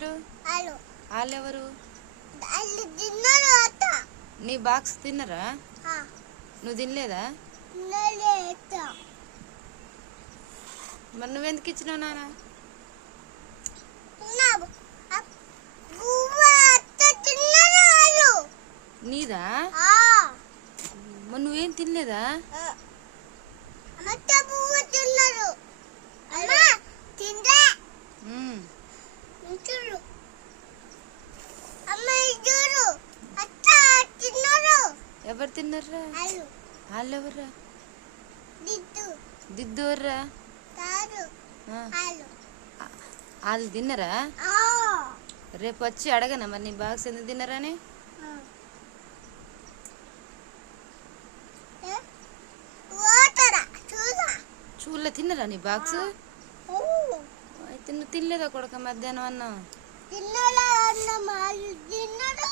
తిన్నారు? వాళ్ళు వాళ్ళెవరు? వాళ్ళు తిన్నారు అత్త. నీ బాక్స్ తిన్నారా? ఆ, నువ్వు తినలేదా? తినలే అత్త. మరి నువ్వెందుకు ఇచ్చినావు నాన్న? తిన్నావు. గువ్వ అత్త తిన్నారు వాళ్ళు. నీదా? ఆ, మరి నువ్వేం తినలేదా? అత్త గువ్వ తిన్నారు. అమ్మా తిందా ఉమ్. చూడు. అమ్మ చూడు అత్త తిన్నారు. ఎవరు తిన్నారా? వాళ్ళు వాళ్ళెవర్రా? దిద్దు దిద్దు ఎవర్రా? కాదు వాళ్ళు. వాళ్ళు తిన్నారా? ఆ, రేపు వచ్చి అడగనా మరి నీ బాక్స్ ఎందుకు తిన్నారని? ఓటరా చూడా. చూడలే తిన్నారా నీ బాక్స్? ఓ, అయితే నువ్వు తినలేదా కొడుక మధ్యాహ్నం అన్నం? తిన్నారా అన్న వాళ్ళు తిన్నారు.